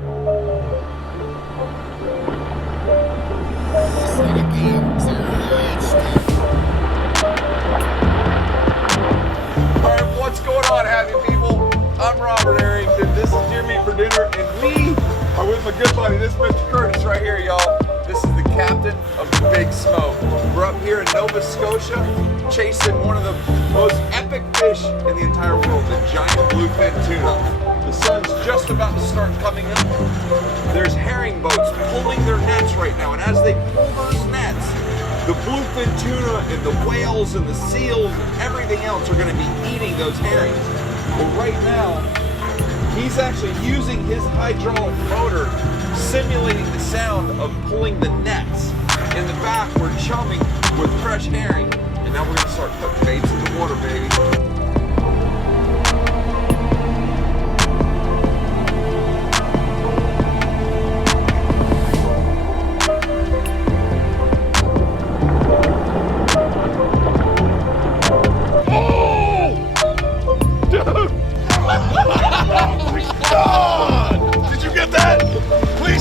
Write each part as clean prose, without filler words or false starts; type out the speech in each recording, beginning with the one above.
What's going on, happy people? I'm Robert Arrington. This is Deer Meat for Dinner, and we are with my good buddy. This is Mr. Curtis right here, y'all. This is the captain of the Big Smoke. We're up here in Nova Scotia, chasing one of the most epic fish in the entire world, the giant bluefin tuna. The sun's just about to start coming up. There's herring boats pulling their nets right now, and as they pull those nets, the bluefin tuna and the whales and the seals and everything else are going to be eating those herrings. But right now, he's actually using his hydraulic motor, simulating the sound of pulling the nets. In the back, we're chumming with fresh herring. And now we're going to start putting baits in the water, baby.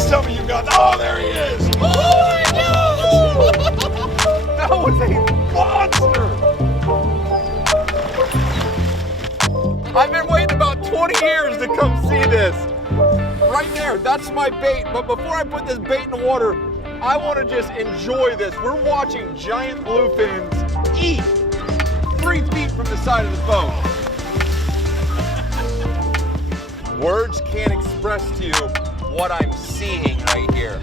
Tell me you got that. Oh, there he is. Oh my God! That was a monster. I've been waiting about 20 years to come see this. Right there, that's my bait. But before I put this bait in the water, I want to just enjoy this. We're watching giant bluefins eat 3 feet from the side of the boat. Words can't express to you what I'm seeing right here.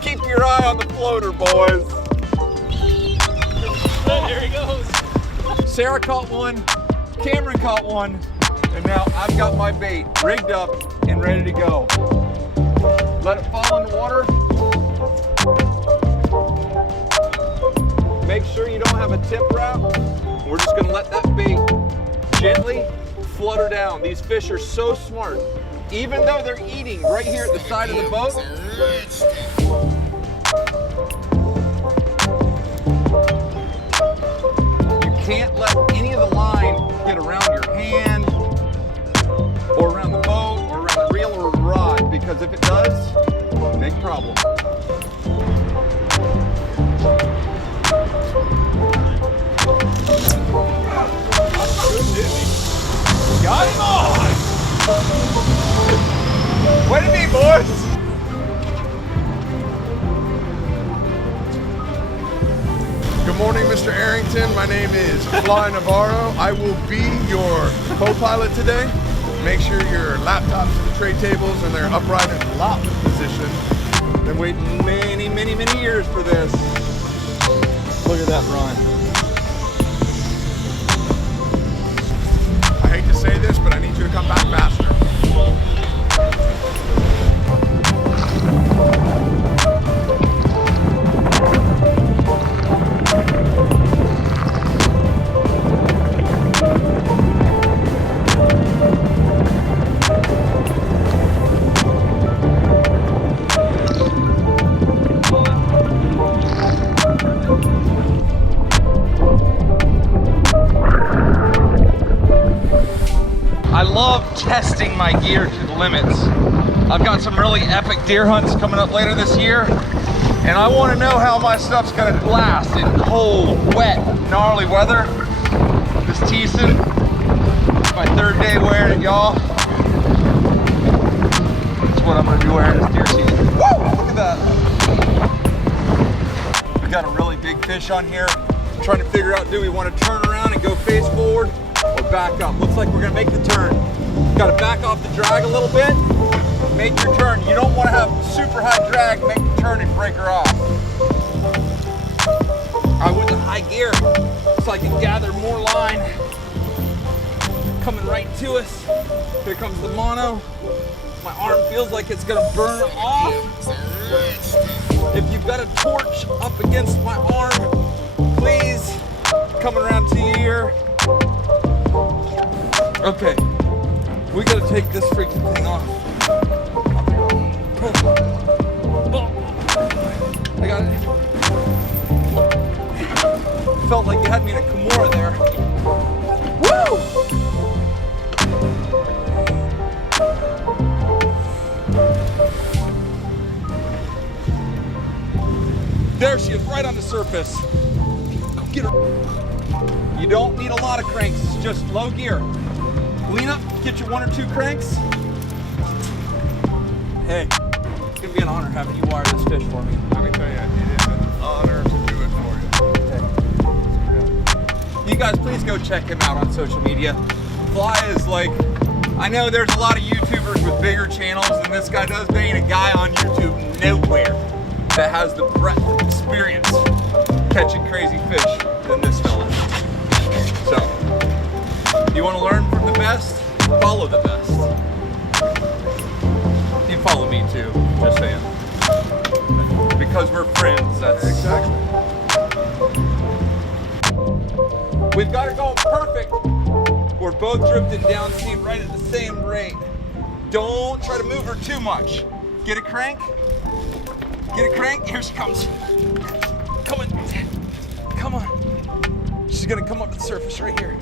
Keep your eye on the floater, boys. There he goes. Sarah caught one, Cameron caught one, and now I've got my bait rigged up and ready to go. Let it fall in the water. Make sure you don't have a tip wrap. We're just gonna let that bait gently flutter down. These fish are so smart. Even though they're eating right here at the side of the boat, you can't let any of the line get around your hand or around the boat or around the reel or rod, because if it does, big problem. Got him on. Way to be, boys! Good morning, Mr. Arrington. My name is Fly Navarro. I will be your co-pilot today. Make sure your laptops and the tray tables and they're upright in lock position. Been waiting many, many, many years for this. Look at that run. I hate to say this, but I need you to come back faster. I love testing my gear to the limits. I've got some really epic deer hunts coming up later this year, and I want to know how my stuff's going to last in cold, wet, gnarly weather. This Teeson, it's my 3rd day wearing it, y'all. That's what I'm going to be wearing this deer season. Woo! Look at that. We got a really big fish on here. I'm trying to figure out, do we want to turn around and go face forward or back up? Looks like we're gonna make the turn. Got to back off the drag a little bit. Make your turn. You don't want to have super high drag. Make the turn and break her off. I went to high gear so I can gather more line. Coming right to us. Here comes the mono. My arm feels like it's gonna burn off. If you've got a torch up against my arm, please come around to your ear. Okay, we gotta take this freaking thing off. I got it. Felt like you had me in a Kimura there. Woo! There she is, right on the surface. Go get her. You don't need a lot of cranks, just low gear. Lean up, get your 1 or 2 cranks. Hey, it's gonna be an honor having you wire this fish for me. Let me tell you, it is an honor to do it for you. You guys, please go check him out on social media. Fly is like, I know there's a lot of YouTubers with bigger channels than this guy does, but ain't a guy on YouTube nowhere that has the breadth of experience catching crazy fish than this fella. So, you want to learn from the best? Follow the best. You follow me too, just saying. Because we're friends, that's... Exactly. We've got it going perfect. We're both drifting down sea right at the same rate. Don't try to move her too much. Get a crank. Get a crank. Here she comes. Come on. Come on. She's gonna come up to the surface right here.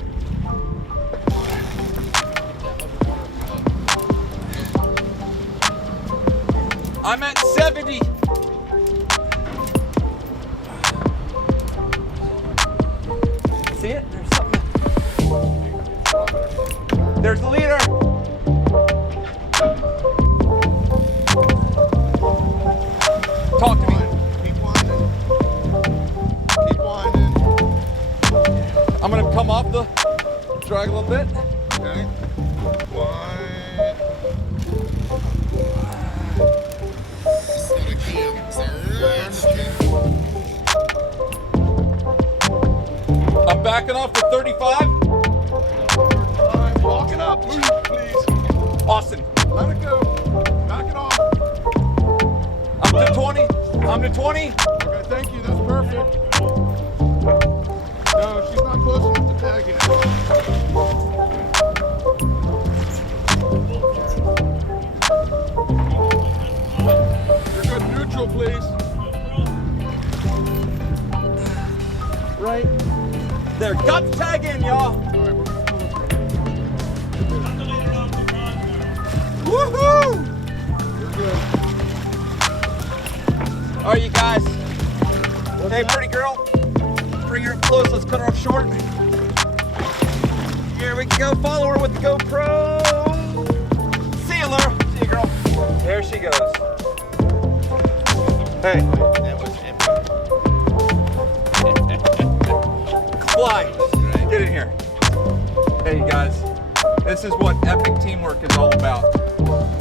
I'm at 70. See it? There's something. There's the leader. Talk to me. Keep winding. Keep winding. I'm gonna come off the drag a little bit. Okay. Wind. I'm backing off to 35. Walking up, please. Austin, Let it go. Back it off. I'm to 20. I'm to 20. Okay, thank you. That's perfect. No, she's not close enough to tag yet. You're good. Neutral, please. Right there. Got the tag in, y'all. All right, we're gonna pull it. Woohoo! You're good. All right, you guys. Hey, pretty girl. Bring her up close. Let's cut her off short. Here we go. Follow her with the GoPro. See you, Laura. See you, girl. There she goes. Hey. That was epic. Fly. Get in here. Hey, you guys. This is what epic teamwork is all about.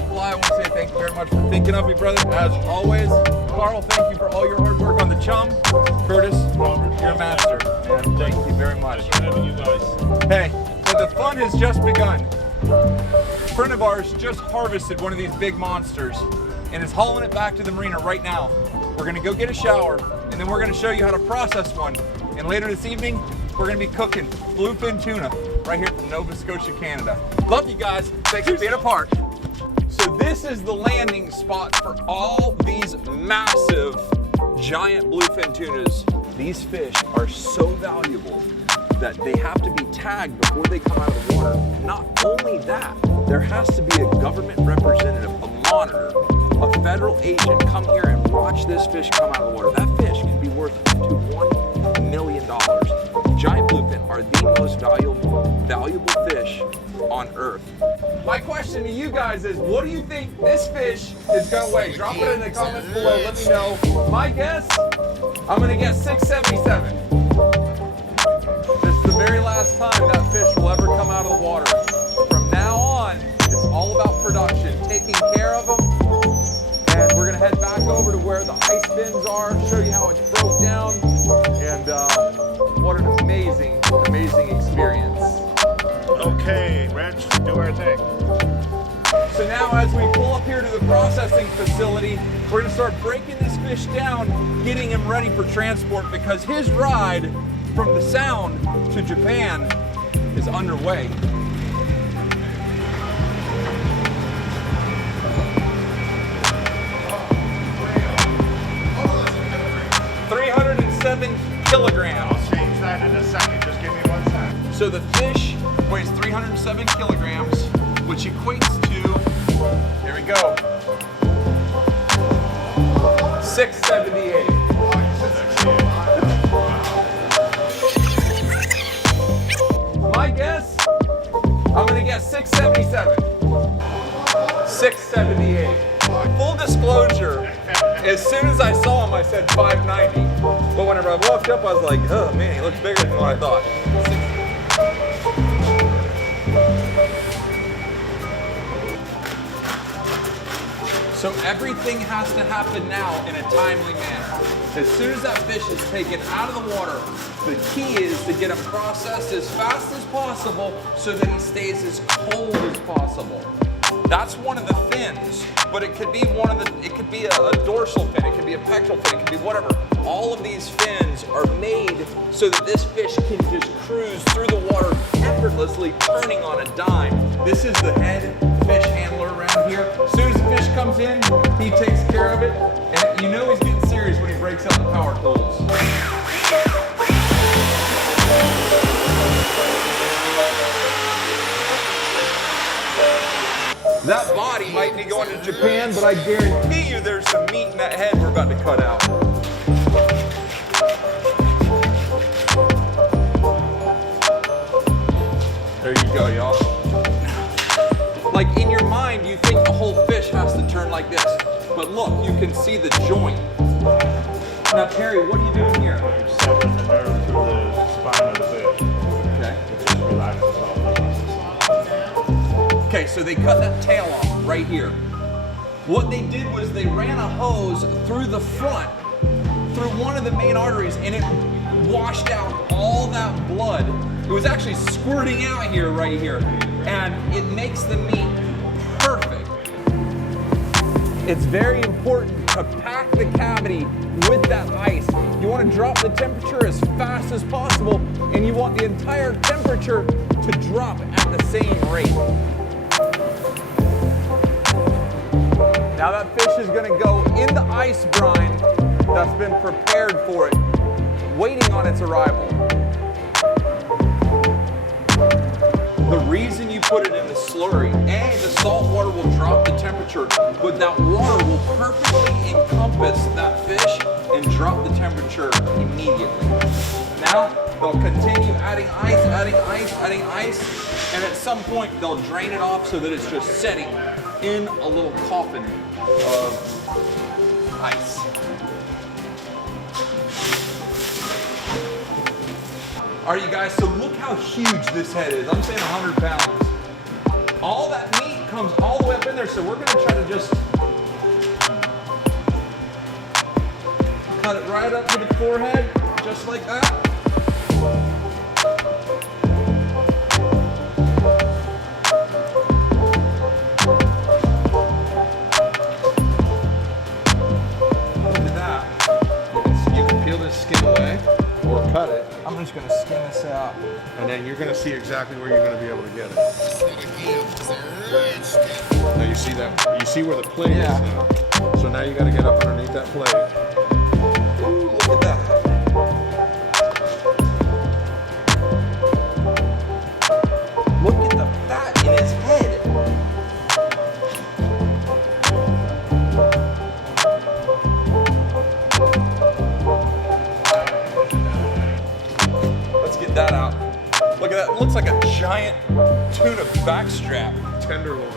Fly, I want to say thank you very much for thinking of me, brother. As always, Carl, thank you for all your hard work on the chum. Curtis, you're a master. And thank you very much. Pleasure having you guys. Hey, so the fun has just begun. A friend of ours just harvested one of these big monsters and is hauling it back to the marina right now. We're gonna go get a shower and then we're gonna show you how to process one. And later this evening, we're gonna be cooking BlueFin tuna right here from Nova Scotia, Canada. Love you guys, thanks for being a part. So this is the landing spot for all these massive giant bluefin tunas. These fish are so valuable that they have to be tagged before they come out of the water. Not only that, there has to be a government representative, a monitor, a federal agent come here and watch this fish come out of the water. That fish can be worth up to $1 million. Giant bluefin are the most valuable fish on Earth. My question to you guys is, what do you think this fish is gonna weigh? Drop it in the comments below, let me know. My guess, I'm gonna guess 677. This is the very last time that fish will ever come out of the water. From now on, it's all about production, taking care of them. And we're gonna head back over to where the ice bins are, show you how it's broke down. And what an amazing, amazing experience. Okay, Wrench, do our thing. So now as we pull up here to the processing facility, we're gonna start breaking this fish down, getting him ready for transport because his ride from the Sound to Japan is underway. $307 kilograms. I'll change that in a second. Just give me 1 second. So the fish weighs 307 kilograms, which equates to, here we go, 678. 678. Full disclosure, as soon as I saw him, I said 590. But whenever I walked up, I was like, oh man, he looks bigger than what I thought. So everything has to happen now in a timely manner. As soon as that fish is taken out of the water, the key is to get him processed as fast as possible so that he stays as cold as possible. That's one of the fins, but it could be it could be a dorsal fin, it could be a pectoral fin, it could be whatever. All of these fins are made so that this fish can just cruise through the water effortlessly, turning on a dime. This is the head fish handler around here. As soon as the fish comes in, he takes care of it, and you know he's getting serious when he breaks out the power tools. That body might be going to Japan, but I guarantee you there's some meat in that head we're about to cut out. There you go, y'all. Like in your mind, you think the whole fish has to turn like this. But look, you can see the joint. Now, Terry, what are you doing here? You're severing the nerve through the spine of the fish. Okay. It just relaxes all the muscles. Okay, so they cut that tail off right here. What they did was they ran a hose through the front, through one of the main arteries, and it washed out all that blood. It was actually squirting out here, right here, and it makes the meat perfect. It's very important to pack the cavity with that ice. You want to drop the temperature as fast as possible, and you want the entire temperature to drop at the same rate. Now that fish is going to go in the ice brine that's been prepared for it, waiting on its arrival. The reason you put it in the slurry, A, the salt water will drop the temperature, but that water will perfectly encompass that fish and drop the temperature immediately. Now, they'll continue adding ice, adding ice, adding ice, and at some point they'll drain it off so that it's just setting in a little coffin of ice. All right, you guys, so look how huge this head is. I'm saying 100 pounds. All that meat comes all the way up in there, so we're gonna try to just cut it right up to the forehead, just like that. Look at that. You can peel this skin away or cut it. I'm just gonna skin this out. And then you're gonna see exactly where you're gonna be able to get it. Now you see that? You see where the plate is now. So now you gotta get up underneath that plate. Ooh, look at that. Look at the fat in his head. Let's get that out. Look at that. It looks like a giant tuna backstrap. Tenderloin.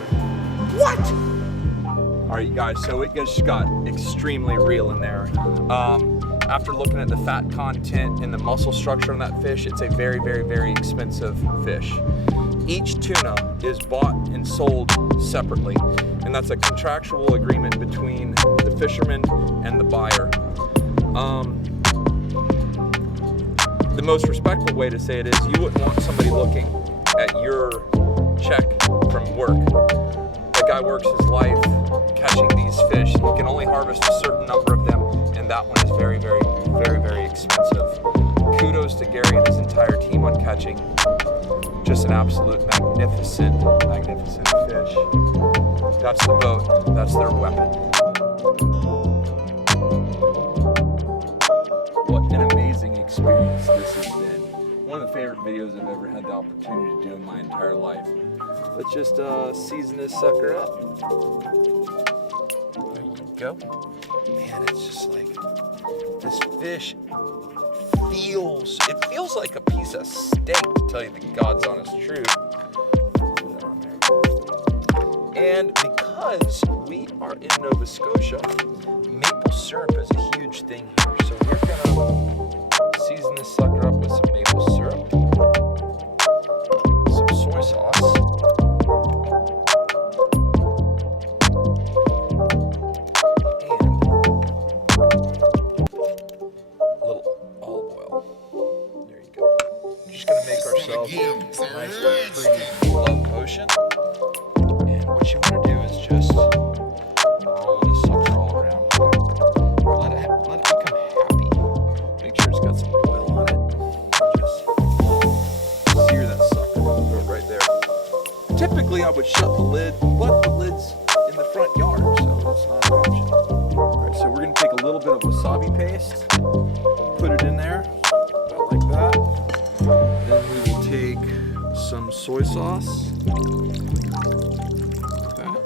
What? All right, you guys, so it just got extremely real in there. After looking at the fat content and the muscle structure on that fish, it's a very, very, very expensive fish. Each tuna is bought and sold separately, and that's a contractual agreement between the fisherman and the buyer. The most respectful way to say it is you wouldn't want somebody looking at your check from work. That guy works his life catching these fish. He can only harvest a certain number of them, and that one is very, very, very, very expensive. Kudos to Gary and his entire team on catching just an absolute magnificent, magnificent fish. That's the boat, that's their weapon. What an amazing experience this has been. One of the favorite videos I've ever had the opportunity to do in my entire life. Let's just season this sucker up. There you go. Man, it's just like, this fish feels like a piece of steak, to tell you the God's honest truth. And because we are in Nova Scotia, maple syrup is a huge thing here. So we're gonna season this sucker up with some maple syrup, some soy sauce, a nice pretty love potion. And what you want to do is just roll this sucker all around. Let it become happy. Make sure it's got some oil on it. Just sear that sucker. Throw it right there. Typically I would shut the lid, but the lid's in the front yard, so it's not an option. Alright, so we're going to take a little bit of wasabi paste, put it in there, about like that. Then we will take some soy sauce, like that.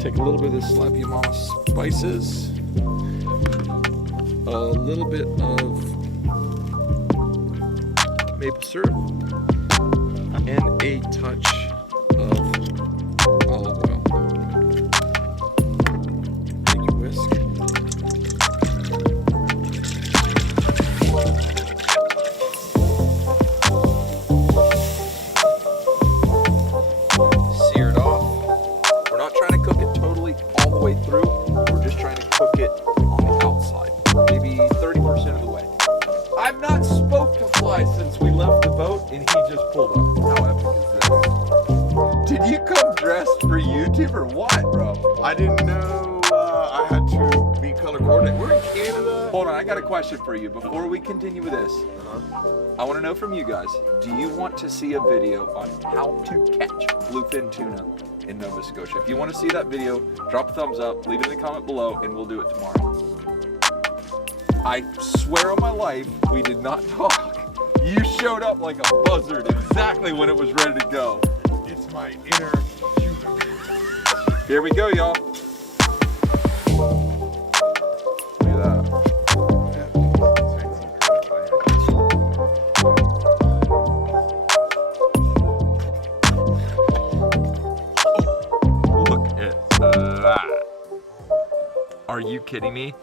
Take a little bit of this Slap Ya Mama spices, a little bit of maple syrup, and a touch of olive oil. Make it whisk. Sear it off. We're not trying to cook it totally all the way through. We're just trying to cook it on the outside, maybe 30% of the way. I've not spoke to Fly since we left the boat, and he just pulled up. How epic is this? Did you come dressed for YouTube or what, bro? I didn't know I had to be color coordinated. We're in Canada. Hold on, I got a question for you before we continue with this. I want to know from you guys, do you want to see a video on how to catch bluefin tuna in Nova Scotia? If you want to see that video, drop a thumbs up, leave it in the comment below, and we'll do it tomorrow. I swear on my life, we did not talk. You showed up like a buzzard exactly when it was ready to go. It's my inner human. Here we go, y'all. Look at that. Look at that. Are you kidding me?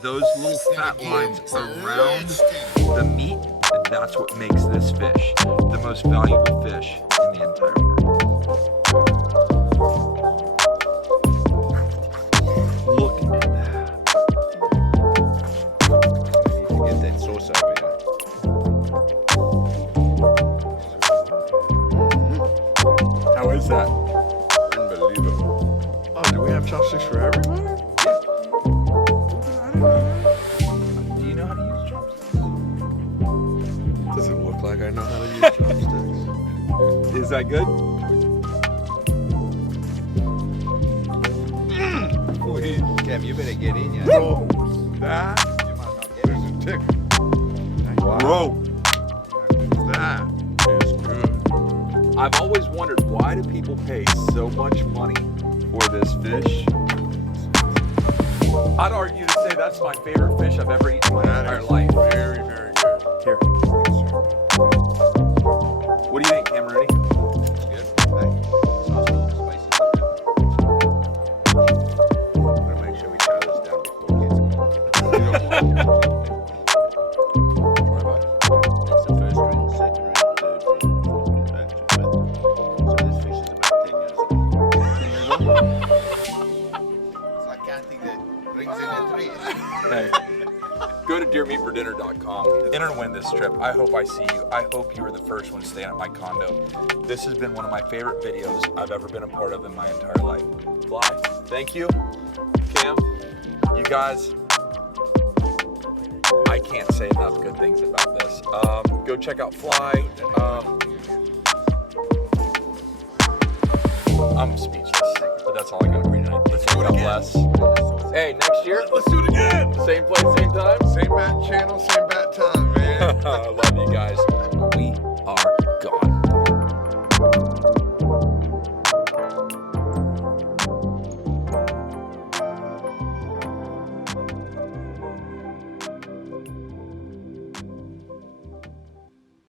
Those little fat lines around the meat, that's what makes this fish the most valuable fish in the entire world. Look at that. Need to get that sauce over here. How is that? Unbelievable. Oh, do we have chopsticks for everybody? Do you know how to use chopsticks? Doesn't look like I know how to use chopsticks. Is that good? Cam, you better get in, yeah. Bro, that You might not get is it. a tick. Wow. Bro, That is good. I've always wondered, why do people pay so much money for this fish? I'd argue to say that's my favorite fish I've ever eaten in my entire life. Very, very good. Here. What do you think, Cameron? It's good. Hey, sauce full of spices. I'm gonna make sure we tie this down before it gets cold. That's the first ring, second ring, third ring, fourth ring, back to fifth. So this fish is about 10 years old. 10 years old? It's like counting the rings in the tree. Hey, go to deermeatfordinner.com. Enter and win this trip. I hope I see you. I hope you were the first one staying at my condo. This has been one of my favorite videos I've ever been a part of in my entire life. Fly, thank you. Cam, you guys, I can't say enough good things about this. Go check out Fly. I'm speechless, but that's all I got for you tonight. God bless. Hey, next year, Let's do it again. same place, same time. Same bat channel, same bat time, man. I love you guys. We